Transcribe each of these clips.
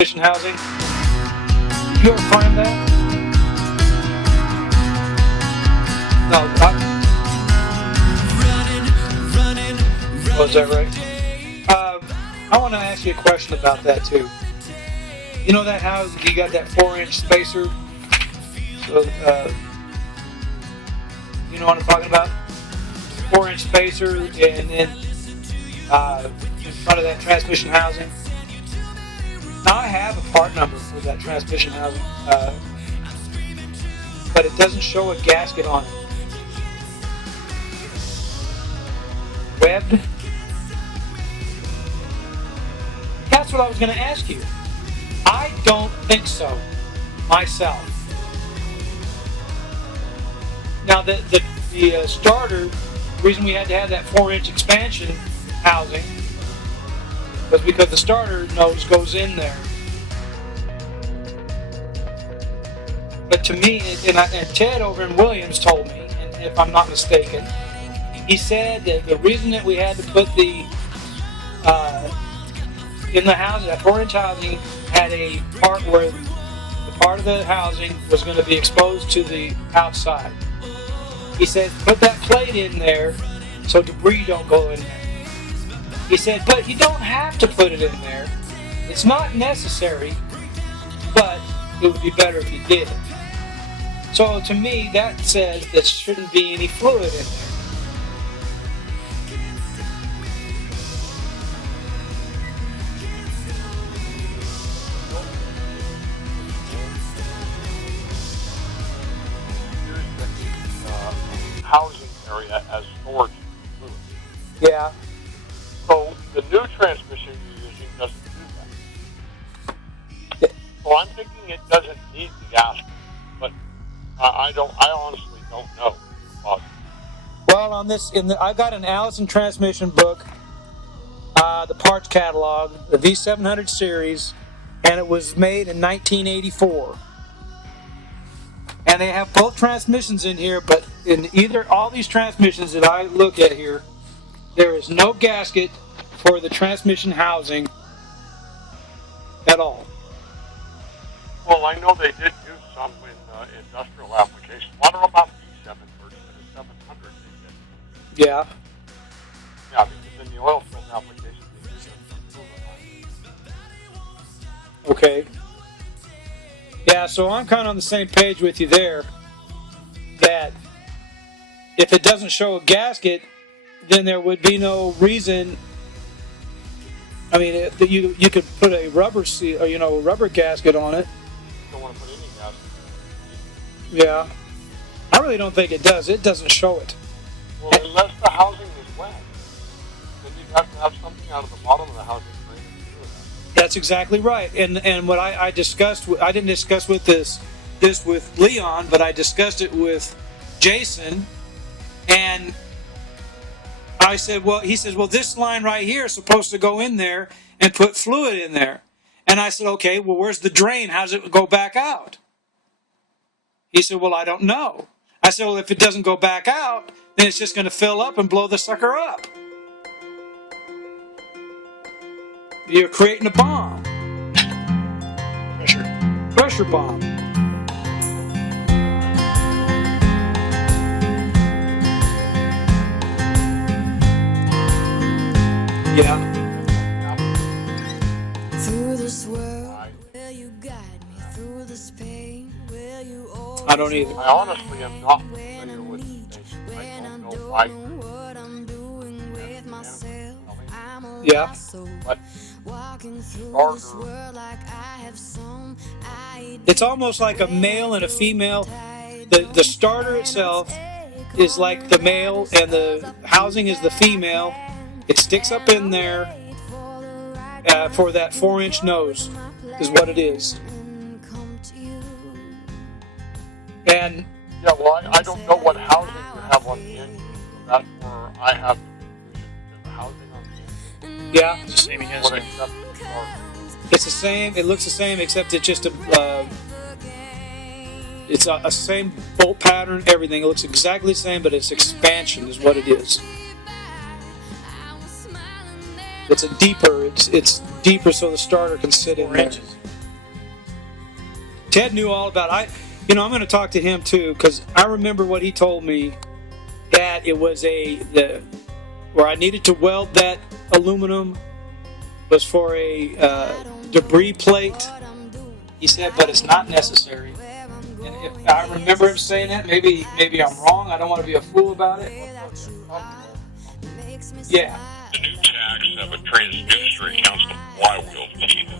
housing. You ever find that? No. Was that right? I want to ask you a question about that too. You know that house, you got that 4-inch spacer? So, you know what I'm talking about? 4-inch spacer, and then in front of that transmission housing. Now I have a part number for that transmission housing, but it doesn't show a gasket on it. Webbed? That's what I was going to ask you. I don't think so, myself. Now the starter, the reason we had to have that 4-inch expansion housing was because the starter nose goes in there. But to me, and Ted over in Williams told me, and if I'm not mistaken, he said that the reason that we had to put the in the housing, that 4-inch housing had a part where the part of the housing was going to be exposed to the outside. He said, put that plate in there so debris don't go in there. He said, but you don't have to put it in there. It's not necessary, but it would be better if you did. So to me, that says there shouldn't be any fluid in there. Housing area as storage fluid. Yeah. So the new transmission you're using doesn't do that. So I'm thinking it doesn't need the gasket, but I honestly don't know. Well, on this, I got an Allison transmission book, the parts catalog, the V730 series, and it was made in 1984. And they have both transmissions in here, but in all these transmissions that I look at here, there is no gasket for the transmission housing at all. Well, I know they did use some in industrial applications. I don't know about V730, but in 700 they did. Yeah. Yeah, because in the oil film application they used it. Okay. Yeah, so I'm kind of on the same page with you there, that if it doesn't show a gasket, then there would be no reason. I mean, you could put a rubber seal, or rubber gasket on it. You don't want to put any gasket. Yeah, I really don't think it does. It doesn't show it. Well, unless the housing is wet, then you'd have to have something out of the bottom of the housing frame to do that. That's exactly right. And what I discussed, I didn't discuss with this with Leon, but I discussed it with Jason, and I said, he says, well, this line right here is supposed to go in there and put fluid in there. And I said, okay, well, where's the drain? How does it go back out? He said, well, I don't know. I said, well, if it doesn't go back out, then it's just going to fill up and blow the sucker up. You're creating a bomb. Pressure bomb. Yeah. Through this world, will you guide me through this pain? Will you I don't either. I honestly am not familiar with the station. I don't know why. Yeah. But it's almost like a male and a female. The starter itself is like the male, and the housing is the female. It sticks up in there for that 4-inch nose, is what it is. And yeah, well, I don't know what housing you have on the engine, so that's where I have the confusion. The housing on the engine. Yeah, It's the same he has there. it's the same. It looks the same, except it's just it's a same bolt pattern, everything. It looks exactly the same, but it's expansion is what it is. It's a deeper. It's deeper, so the starter can sit in 4 there. inches. Ted knew all about it. I'm going to talk to him too, because I remember what he told me, that it was where I needed to weld that aluminum was for a debris plate. He said, but it's not necessary. And if I remember him saying that, maybe I'm wrong. I don't want to be a fool about it. Yeah. The new tacks have a transducer against the flywheel teeth.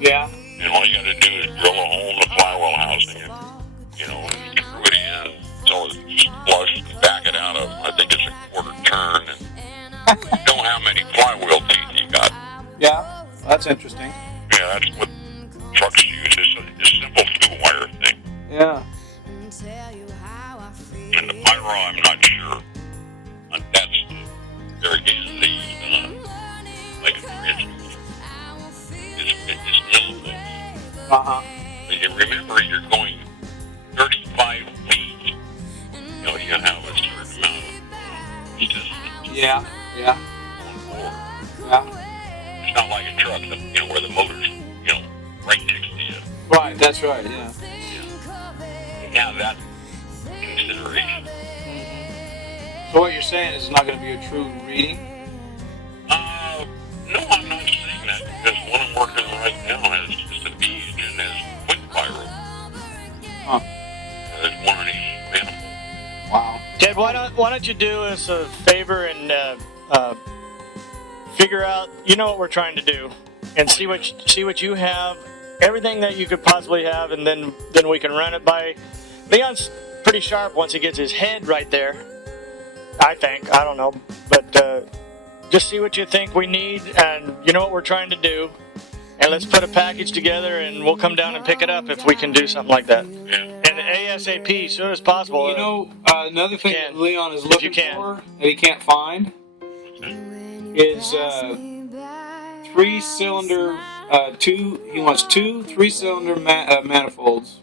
Yeah. And all you got to do is drill a hole in the flywheel housing and, and screw it in until it's flush and back it out of, I think it's a quarter turn. And you don't have many flywheel teeth you got. Yeah. That's interesting. Yeah, that's what trucks use. It's a simple two-wire thing. Yeah. And the pyro, I'm not sure. That's, there again, they use, like a transducer. It's minimal. Uh-huh. But you remember, you're going 35 feet. You have a certain amount of distance. Yeah. Yeah. On board. Yeah. It's not like a truck, where the motor's, right next to you. Right. That's right. Yeah. Yeah, that consideration. So what you're saying is it's not going to be a true reading? No, I'm not saying that, because what I'm working on right now is just a bead and is quick pyro. Huh. There's one in each manifold. Wow. Ted, why don't you do us a favor and figure out, what we're trying to do, and see what you have, everything that you could possibly have, and then we can run it by. Leon's pretty sharp once he gets his head right there. I think. I don't know, but just see what you think we need, and you know what we're trying to do, and let's put a package together, and we'll come down and pick it up if we can do something like that. Yeah. And ASAP, soon as possible. Another thing can, that Leon is if looking you can. for that he can't find is 3-cylinder. He wants two 3-cylinder manifolds.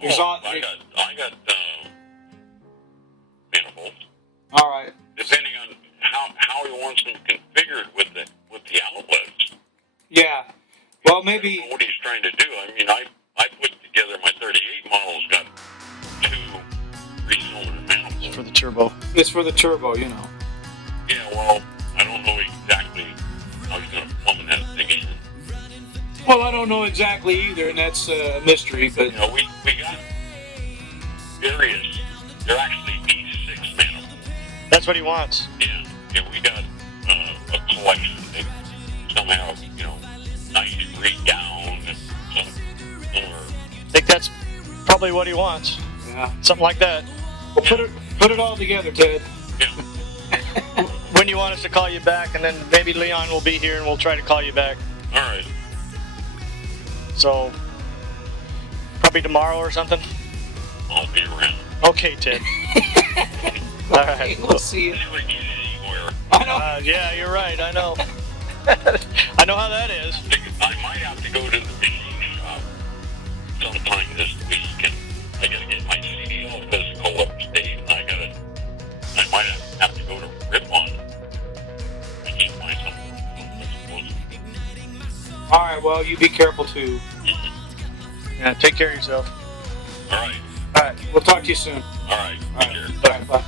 I got manifolds. All right. Depending on how he wants them configured with the outlets. Yeah. Well, I maybe. don't know what he's trying to do. I mean, I put together my 38 model's got two 3-cylinder manifolds. For the turbo. It's for the turbo, Yeah, well, I don't know exactly how he's going to plumb that thing in. Well, I don't know exactly either, and that's a mystery. But We got various. They're actually D6 manifolds. That's what he wants. Yeah, we got a collection. Some have, 90-degree down, and some are. I think that's probably what he wants. yeah. Something like that. Well, put it all together, Ted. Yeah. When you want us to call you back, and then maybe Leon will be here and we'll try to call you back. All right. So, probably tomorrow or something? I'll be around. Okay, Ted. All right. We'll see you. Never get anywhere. I know. Yeah, you're right. I know. I know how that is. I might have to go to the machine shop sometime this week, and I gotta get my CDL physical upstate, and I might have to go to Ripon. I can't find something. All right. Well, you be careful too. Yeah, take care of yourself. All right. All right. We'll talk to you soon. All right. All Take right. care. All right. Bye.